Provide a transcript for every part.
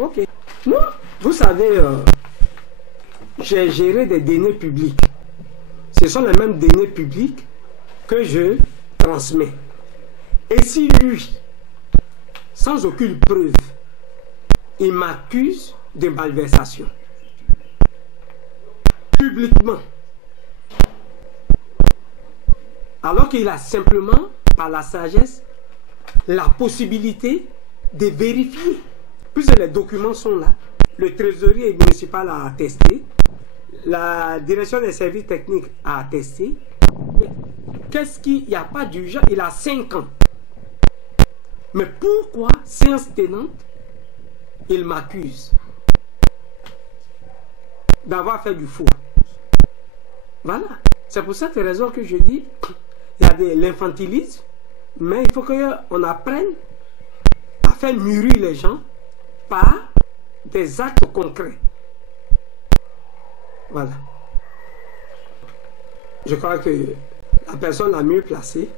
Ok. Non, vous savez, j'ai géré des données publiques. Ce sont les mêmes données publiques que je transmets. Et si lui, sans aucune preuve, il m'accuse de malversation, publiquement, alors qu'il a simplement, par la sagesse, la possibilité de vérifier. Puisque les documents sont là, le trésorier municipal a attesté, la direction des services techniques a attesté. Qu'est-ce qu'il n'y a pas d'urgence? Il a 5 ans. Mais pourquoi, séance tenante, il m'accuse d'avoir fait du faux? Voilà. C'est pour cette raison que je dis, il y a de l'infantilisme, mais il faut qu'on apprenne à faire mûrir les gens par des actes concrets. Voilà. Je crois que la personne la mieux placée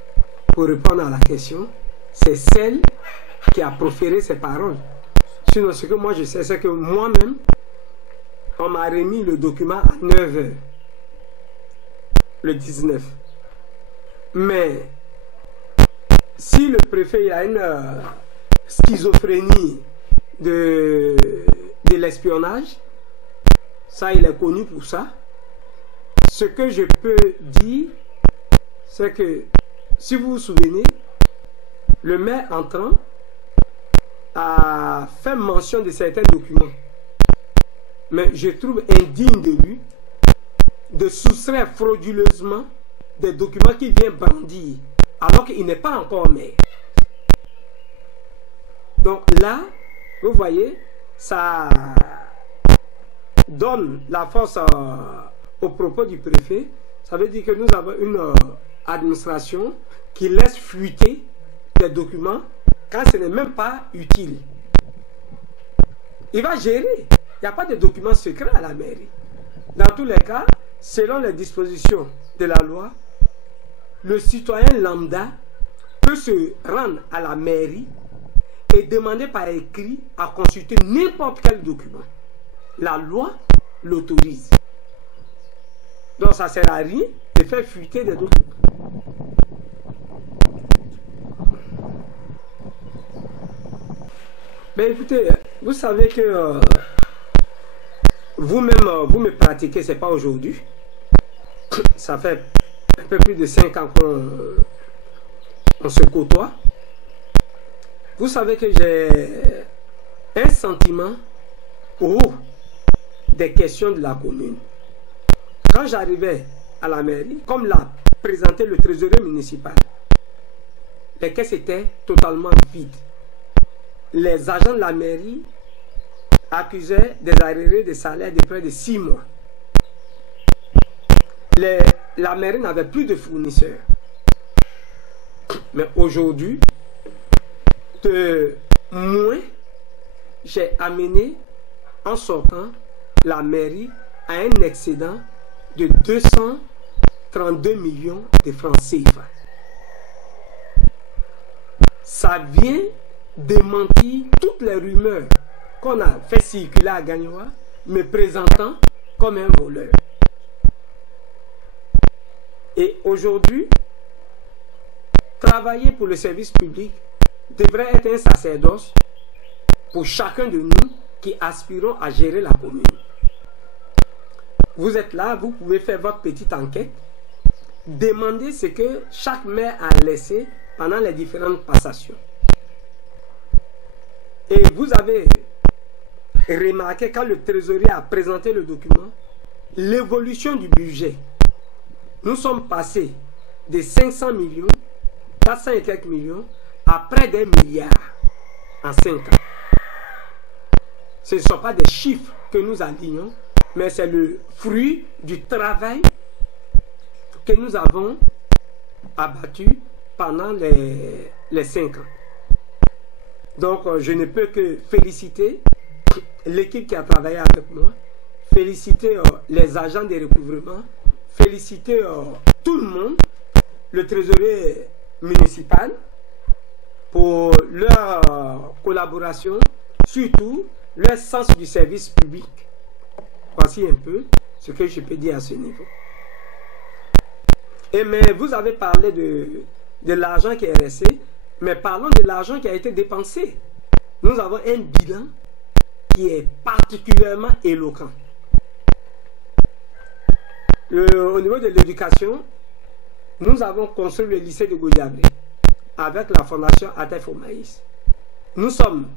pour répondre à la question, c'est celle qui a proféré ces paroles. Sinon, ce que moi je sais, c'est que moi-même, on m'a remis le document à 9 h, le 19. Mais si le préfet a une schizophrénie de l'espionnage, ça il est connu pour ça. Ce que je peux dire, c'est que, si vous vous souvenez, le maire entrant a fait mention de certains documents. Mais je trouve indigne de lui de soustraire frauduleusement des documents qu'il vient brandir, alors qu'il n'est pas encore maire. Donc là, vous voyez, ça donne la force au propos du préfet. Ça veut dire que nous avons une administration qui laisse fuiter des documents quand ce n'est même pas utile. Il va gérer. Il n'y a pas de documents secrets à la mairie. Dans tous les cas, selon les dispositions de la loi, le citoyen lambda peut se rendre à la mairie et demander par écrit à consulter n'importe quel document. La loi l'autorise. Donc ça ne sert à rien de faire fuiter des documents. Mais écoutez, vous savez que vous-même, vous me pratiquez, ce n'est pas aujourd'hui. Ça fait un peu plus de 5 ans qu'on se côtoie. Vous savez que j'ai un sentiment haut des questions de la commune. Quand j'arrivais à la mairie, comme l'a présenté le trésorier municipal, les caisses étaient totalement vides. Les agents de la mairie accusaient des arriérés de salaire de près de 6 mois. La mairie n'avait plus de fournisseurs. Mais aujourd'hui, de moins, j'ai amené en sortant la mairie à un excédent de 232 millions de francs CFA. Ça vient démentir toutes les rumeurs qu'on a fait circuler à Gagnoa, me présentant comme un voleur. Et aujourd'hui, travailler pour le service public devrait être un sacerdoce pour chacun de nous qui aspirons à gérer la commune. Vous êtes là, vous pouvez faire votre petite enquête, demander ce que chaque maire a laissé pendant les différentes passations. Et vous avez remarqué, quand le trésorier a présenté le document, l'évolution du budget. Nous sommes passés de 500 millions, 400 et quelques millions, à près d'1 milliard en 5 ans. Ce ne sont pas des chiffres que nous alignons, mais c'est le fruit du travail que nous avons abattu pendant les 5 ans. Donc, je ne peux que féliciter l'équipe qui a travaillé avec moi, féliciter les agents de recouvrement, féliciter tout le monde, le trésorier municipal, pour leur collaboration, surtout leur sens du service public. Voici un peu ce que je peux dire à ce niveau. Et mais vous avez parlé de l'argent qui est resté, mais parlons de l'argent qui a été dépensé. Nous avons un bilan qui est particulièrement éloquent. Au niveau de l'éducation, nous avons construit le lycée de Goudiabré avec la fondation Atef au Maïs. Nous sommes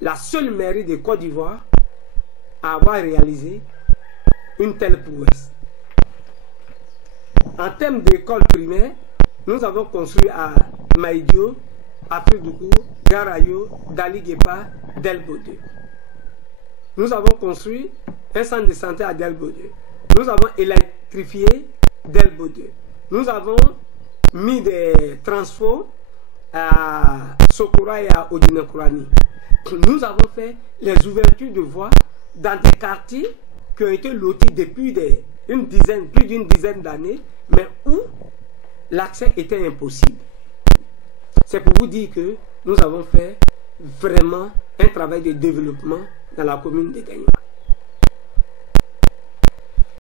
la seule mairie de Côte d'Ivoire à avoir réalisé une telle prouesse. En termes d'école primaire, nous avons construit à Maïdio, Afrique du Cour, Garayo, Dali Guépa, Delbo 2. Nous avons construit un centre de santé à Delbo 2. Nous avons électrifié Delbo 2. Nous avons mis des transferts à Sokora et à Odinakourani. Nous avons fait les ouvertures de voies dans des quartiers qui ont été lotis depuis plus d'une dizaine d'années, mais où l'accès était impossible. C'est pour vous dire que nous avons fait vraiment un travail de développement dans la commune de Gagnoa.